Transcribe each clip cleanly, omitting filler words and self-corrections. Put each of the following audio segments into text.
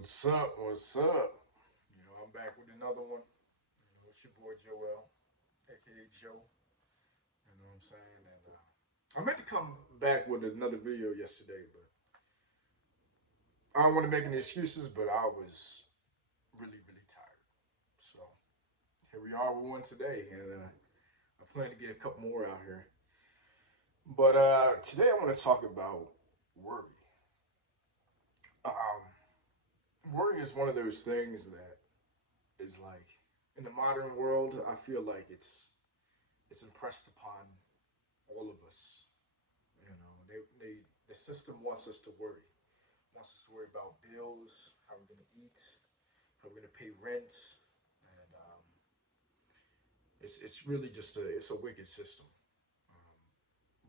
What's up? What's up? I'm back with another one. It's your boy Joel, aka Joe. You know what I'm saying? And I meant to come back with another video yesterday, but I don't want to make any excuses. But I was really, really tired. So here we are with one today, and I plan to get a couple more out here. But today I want to talk about worry. Um, Worry is one of those things that is like in the modern world. I feel like it's impressed upon all of us. The system wants us to worry. Wants us to worry about bills, how we're gonna eat, how we're gonna pay rent, and it's really just a wicked system.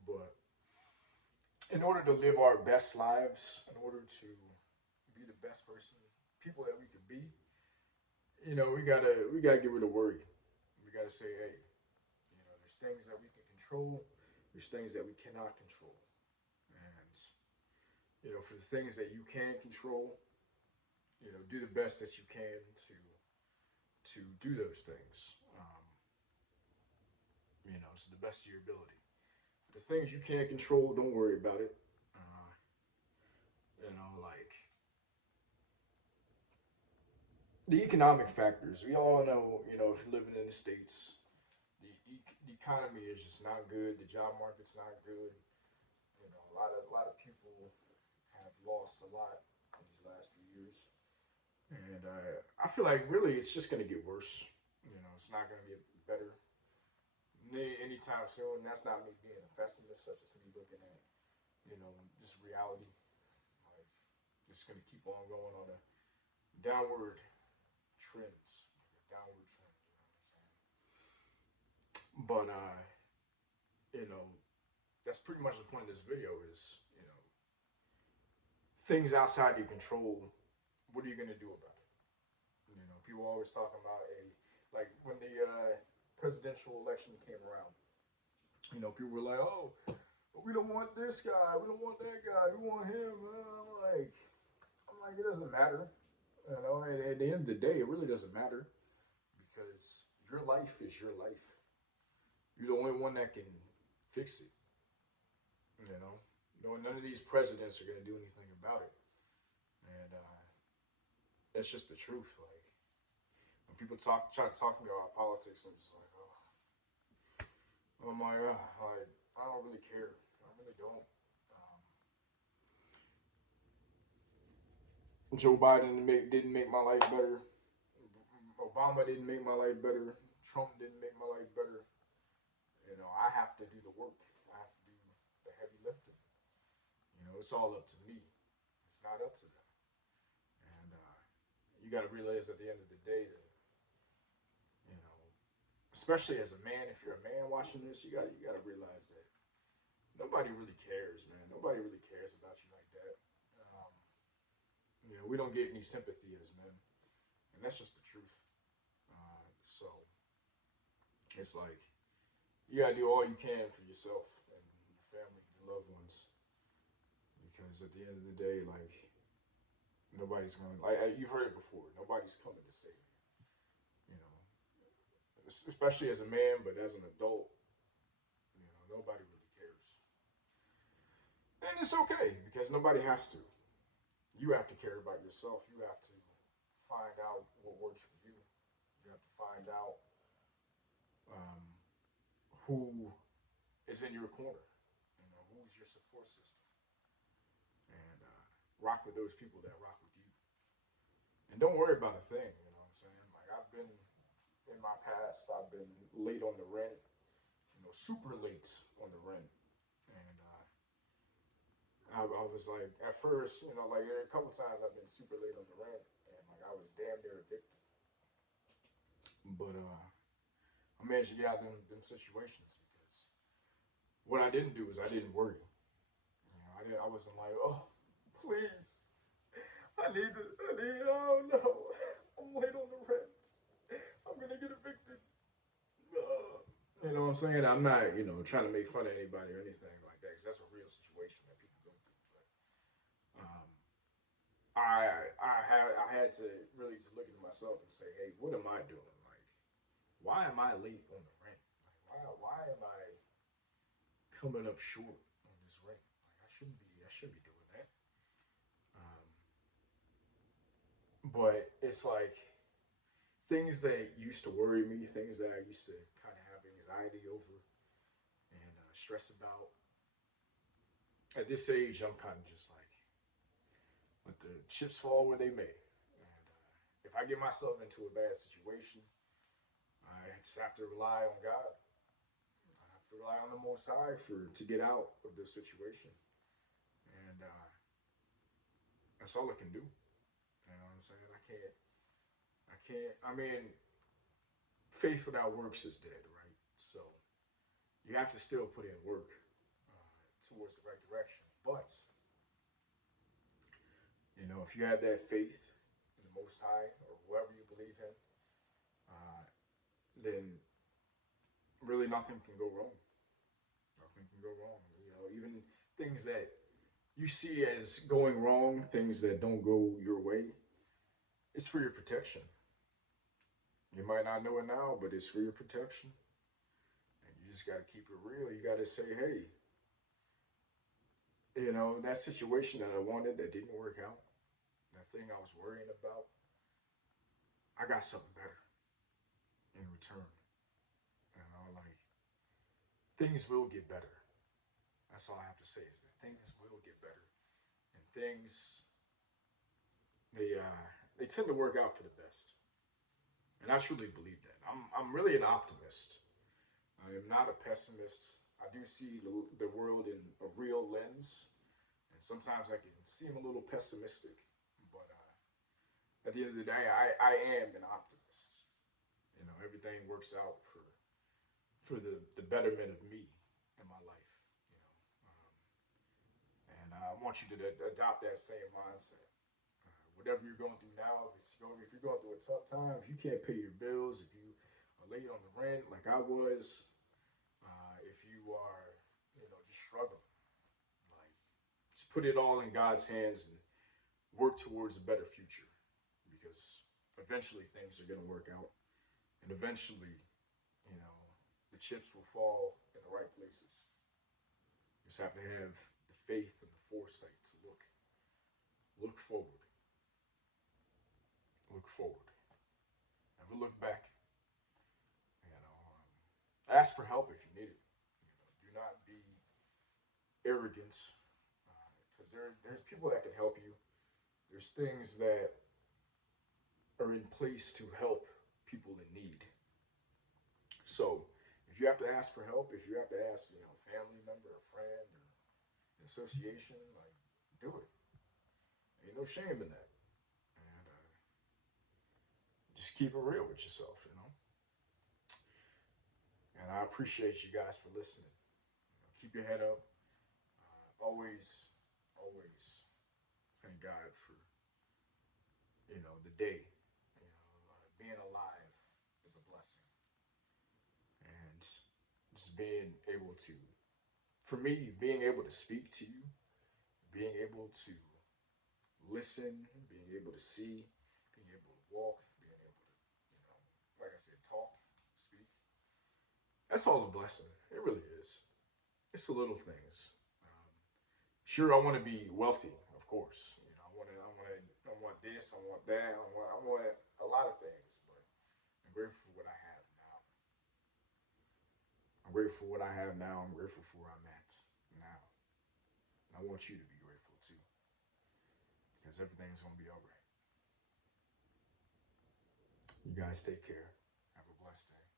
But in order to live our best lives, in order to be the best person, people that we could be, we gotta get rid of worry. We gotta say, hey, there's things that we can control, there's things that we cannot control, and for the things that you can control, do the best that you can to do those things. To the best of your ability. The things you can't control, don't worry about it. Like the economic factors. We all know, if you're living in the states, the economy is just not good. The job market's not good. A lot of people have lost a lot in these last few years, and I feel like really it's just going to get worse. It's not going to get better anytime soon. That's not me being a pessimist, such as me looking at just reality. Like it's going to keep on going on a downward trends, like a downward trend. But you know, that's pretty much the point of this video is things outside your control. What are you going to do about it? People always talking about like when the presidential election came around. People were like, oh, we don't want this guy, we don't want that guy, we want him. I'm like, it doesn't matter. At the end of the day, it really doesn't matter because your life is your life. You're the only one that can fix it. You know, none of these presidents are going to do anything about it, and that's just the truth. Like when people try to talk to me about politics, I'm just like, oh my god, I don't really care. I really don't. Joe Biden didn't make my life better. Obama didn't make my life better. Trump didn't make my life better. I have to do the work. I have to do the heavy lifting. It's all up to me. It's not up to them. And you got to realize at the end of the day that you know, especially as a man, if you're a man watching this, you got to realize that nobody really cares, man. Nobody really cares about you like that. Um, we don't get any sympathy as men, and that's just the truth. So it's like you gotta do all you can for yourself and your family, your loved ones, because at the end of the day, like nobody's gonna like you've heard it before. Nobody's coming to save you. You know, especially as a man, but as an adult, nobody really cares, and it's okay because nobody has to. You have to care about yourself. You have to find out what works for you. You have to find out um, who is in your corner. Who's your support system, and rock with those people that rock with you. And don't worry about a thing. You know what I'm saying? Like I've been in my past, I've been late on the rent. Super late on the rent, and I was like, at first, like there are a couple times I've been super late on the rent, and like I was damn near evicted. But I managed to get out of them situations because what I didn't do is I didn't worry. I wasn't like, oh, please, oh no, I'm late on the rent. I'm gonna get evicted. You know what I'm saying? I'm not, trying to make fun of anybody or anything like that because that's a real situation that people go through. But um, I I had to really just look at myself and say, hey, what am I doing? Like, why am I late on the rent? Like, why am I coming up short on this rent? Like, I shouldn't be doing that. Um, but it's like things that used to worry me, things that I used to kind of have anxiety over and stress about. At this age, I'm kind of just like, let the chips fall where they may. And if I get myself into a bad situation, I just have to rely on God. I have to rely on the Most High for to get out of this situation, and that's all I can do. You know what I'm saying? I can't. I can't. I mean, faith without works is dead, right? So you have to still put in work towards the right direction. But if you have that faith in the Most High or whoever you believe in, uh, then really nothing can go wrong. Nothing can go wrong. Even things that you see as going wrong, things that don't go your way, it's for your protection. You might not know it now, but it's for your protection. And you just got to keep it real. You got to say, hey, that situation that I wanted that didn't work out, that thing I was worrying about, I got something better in return. Like things will get better. That's all I have to say is that things will get better. And things, they tend to work out for the best. And I truly believe that. I'm really an optimist. I am not a pessimist. I do see the world in a real lens, and sometimes I can seem a little pessimistic. But at the end of the day, I am an optimist. Everything works out for the betterment of me in my life. You know, and I want you to adopt that same mindset. Whatever you're going through now, if you're going through a tough time, if you can't pay your bills, if you are late on the rent like I was, if you are, just struggling, like just put it all in God's hands and work towards a better future because eventually things are going to work out, and eventually, you know, the chips will fall in the right places. You just have to have the faith and the foresight to look forward, look forward. Never look back. Ask for help if you need it. Do not be arrogant because there's people that can help you. There's things that are in place to help people in need. So if you have to ask for help, if you have to ask, a family member, a friend, or an association, like do it. Ain't no shame in that. And just keep it real with yourself. And I appreciate you guys for listening. Keep your head up. Always, always thank God for the day. Being alive is a blessing, and just being able to, for me, being able to speak to you, being able to listen, being able to see, being able to walk, being able to, like I said, talk, speak. That's all a blessing. It really is. It's the little things. Um, sure, I want to be wealthy, of course. I want this, I want that, I want a lot of things. But I'm grateful for what I have now. I'm grateful for what I have now. I'm grateful for where I'm at now. And I want you to be grateful too, because everything's gonna be all right. You guys take care. Have a blessed day,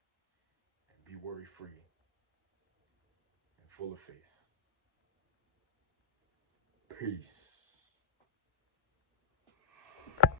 and be worry free and full of faith. Peace.